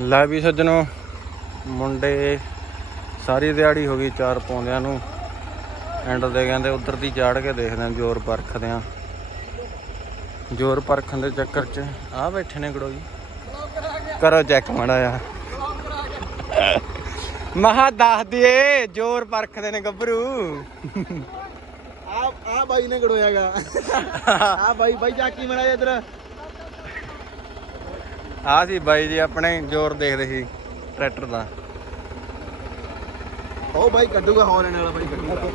ਲੈ ਵੀ ਸੱਜਣੋ, ਮੁੰਡੇ ਸਾਰੀ ਦਿਹਾੜੀ ਹੋ ਗਈ ਚਾਰ ਪਾਉਂਦਿਆਂ ਨੂੰ। ਐਂਡ ਦੇ ਕਹਿੰਦੇ ਉਧਰ ਦੀ ਚਾੜ ਕੇ ਦੇਖਦੇ ਆਂ ਜ਼ੋਰ ਪਰਖਦੇ ਆਂ ਜ਼ੋਰ ਪਰਖਣ ਦੇ ਚੱਕਰ 'ਚ ਆ ਬੈਠੇ ਨੇ ਗੜੋਈ ਕਰੋ ਚੈੱਕ ਮਾੜਾ ਆ ਮਹਾ ਦੱਸ ਦੀਏ ਜ਼ੋਰ ਪਰਖਦੇ ਨੇ ਗੱਭਰੂ। ਆ ਆ ਬਾਈ ਨੇ ਗੜੋਇਆਗਾ ਆ ਬਾਈ ਬਾਈ ਚਾਕੀ ਮੜਾ ਇਧਰ। ਆ ਸੀ ਬਾਈ ਜੀ ਆਪਣੇ ਜ਼ੋਰ ਦੇਖਦੇ ਸੀ ਟਰੈਕਟਰ ਦਾ। ਉਹ ਬਾਈ ਕੱਢੂਗਾ ਹੌਰਨ ਵਾਲਾ ਬਾਈ ਕੱਢੂਗਾ।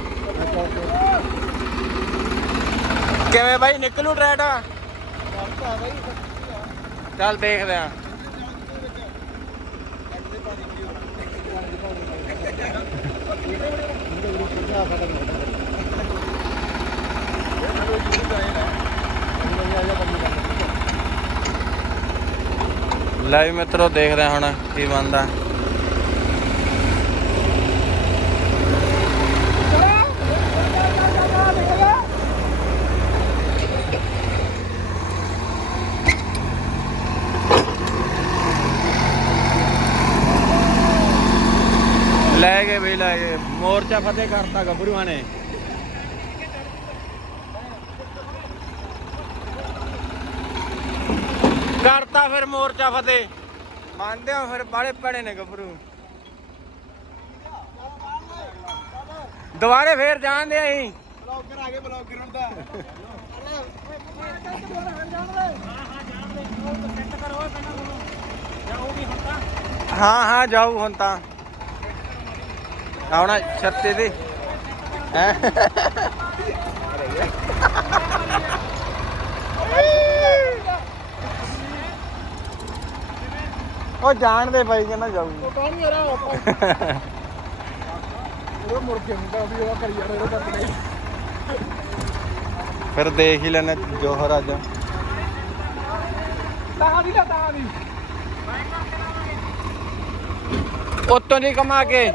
ਕਿਵੇਂ ਬਾਈ? ਨਿਕਲੂ ਟਰੈਟ ਚੱਲ ਦੇਖਦੇ ਆਂ। ਲਾਈਵ ਮਿੱਤਰੋ, ਦੇਖਦੇ ਹਾਂ ਹੁਣ ਕੀ ਬਣਦਾ। ਲੈ ਗਏ ਬਈ, ਲੈ ਗਏ। ਮੋਰਚਾ ਫਤਿਹ ਕਰਤਾ ਗੱਭਰੂਆਂ ਨੇ। ਕਰਤਾ ਫਿਰ ਮੋਰਚਾ ਫਤਿਹ। ਮੰਨਦੇ ਹੋ ਫਿਰ ਬਾਲੇ ਪੜੇ ਨੇ ਗੱਭਰੂ। ਦੁਬਾਰੇ ਫੇਰ ਜਾਣਦੇ ਅਸੀਂ। ਬਲੌਗਰ ਆ ਗਏ ਬਲੌਗਰ ਹੁਣ ਤਾਂ ਹਾਂ ਹਾਂ ਜਾਊ ਹੁਣ ਤਾਂ। ਆਉਣਾ ਛੱਤੇ ਦੇ ਹੈਂ? ਉਹ ਜਾਣਦੇ ਬਾਈ ਕਹਿੰਦਾ ਜਾਊ। ਕੌਣ ਨਹੀਂ ਆ ਰਿਹਾ ਉਹ ਮੁੜ ਕੇ ਹੁੰਦਾ ਵੀ ਉਹ ਕਰੀ ਜਾ ਰਿਹਾ ਕਰ ਨਹੀਂ। ਫਿਰ ਦੇਖ ਹੀ ਲੈਣਾ ਜੋਹਰ ਅੱਜ। ਤਾਂ ਨਹੀਂ ਤਾਂ ਨਹੀਂ ਉਤੋਂ ਨਹੀਂ ਕਮਾ ਕੇ।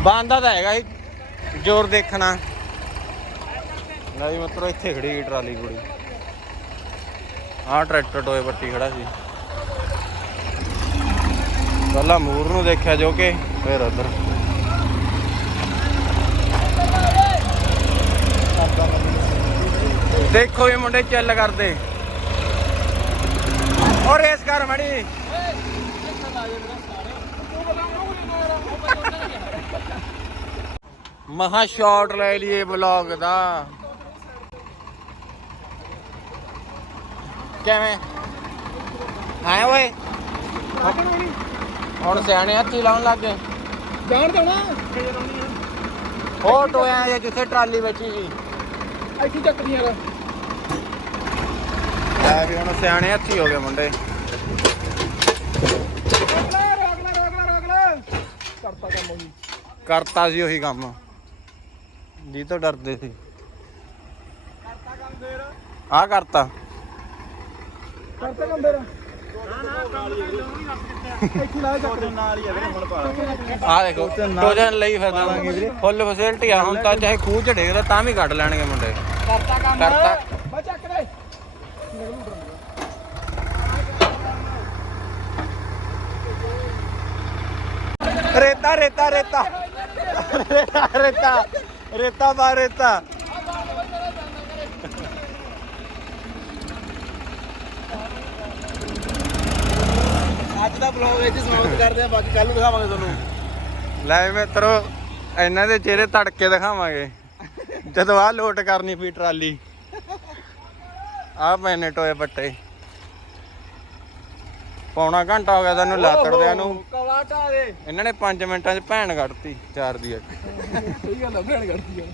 ਬਾਂਦਾ ਤਾਂ ਹੈਗਾ ਹੀ ਜ਼ੋਰ ਦੇਖਣਾ। ਨਹੀਂ ਮਤਲਬ ਇੱਥੇ ਖੜੀ ਗਈ ਟਰਾਲੀ ਕੁੜੀ ਆਹ ਟਰੈਕਟਰ ਟੋਏ ਪੱਟੀ ਖੜਾ ਸੀ। ਪਹਿਲਾਂ ਮੂਰ ਨੂੰ ਦੇਖਿਆ ਜੋ ਕਿ, ਫਿਰ ਉਧਰ। ਦੇਖੋ ਇਹ ਮੁੰਡੇ ਚੱਲ ਕਰਦੇ। ਔਰ ਰੇਸ ਕਰ ਮੜੀ। ਮਹਾ ਸ਼ਾਟ ਲੈ ਲਈਏ ਬਲੌਗ ਦਾ। ਕਿਵੇਂ? ਆਏ ਓਏ? ਹੁਣ ਸਿਆਣੇ ਹੱਥੀ ਲਾਉਣ ਲੱਗ ਗਏ। ਜਾਣ ਦੇਣਾ। ਉਹ ਟੋਇਆ ਜਾਂ ਜਿੱਥੇ ਟਰਾਲੀ ਬੈਠੀ ਸੀ। ਇੱਥੇ ਚੱਕਦੀ ਯਾਰ ਲੈ ਵੀ ਹੁਣ ਸਿਆਣੇ ਹੱਥੀ ਹੋ ਗਏ ਮੁੰਡੇ। ਰੋਕ ਲੈ ਰੋਕ ਲੈ ਰੋਕ ਲੈ ਰੋਕ ਲੈ ਕਰਤਾ ਕੰਮ ਉਹੀ ਕਰਤਾ ਸੀ ਉਹੀ ਕੰਮ। ਜੀ ਤੋਂ ਡਰਦੇ ਸੀ। ਕਰਤਾ ਕੰਮ ਫੇਰ। ਆਹ ਕਰਤਾ। ਕਰਤਾ ਕੰਮ ਪਾ ਆਹ ਦੇਖੋ ਟੋਜਨ ਲਈ ਫਿਰਦਾ ਫੁੱਲ ਫੈਸਿਲਿਟੀ ਆ ਹੁਣ ਤਾਂ ਚਾਹੇ ਖੂਹ ਚ ਡੇਗਦਾ ਤਾਂ ਵੀ ਕੱਢ ਲੈਣਗੇ ਮੁੰਡੇ। ਕਰਤਾ ਕੰਮ। ਕਰਤਾ। ਬਾ ਚੱਕ ਦੇ ਰੇਤਾ ਰੇਤਾ ਰੇਤਾ। ਰੇਤਾ ਰੇਤਾ ਰੇਤਾ ਬਾ ਰੇਤਾ। ਅੱਜ ਦਾ ਬਲੌਗ ਇੱਥੇ ਸਮਾਪਤ ਕਰਦੇ ਆ ਬਾਕੀ ਕੱਲ ਨੂੰ ਦਿਖਾਵਾਂਗੇ ਤੁਹਾਨੂੰ। ਲੈ ਮਿੱਤਰੋ ਇਹਨਾਂ ਦੇ ਚਿਹਰੇ ਤੜਕੇ ਦਿਖਾਵਾਂਗੇ। ਜਦੋਂ ਆਹ ਲੋਟ ਕਰਨੀ ਪਈ ਟਰਾਲੀ। ਆਹ ਪੈਨੇ ਟੋਏ ਪੱਟੇ। ਪੌਣਾ ਘੰਟਾ ਹੋ ਗਿਆ ਤੁਹਾਨੂੰ ਲਾਤੜਦਿਆਂ ਨੂੰ। ਕਵਾਟਾ ਦੇ ਇਹਨਾਂ ਨੇ 5 ਮਿੰਟਾਂ 'ਚ ਭੈਣ ਕੱਢਤੀ ਚਾਰ ਦੀ ਇੱਕ। ਸਹੀ ਗੱਲ ਆ ਭੈਣ ਕਰਦੀ ਆ।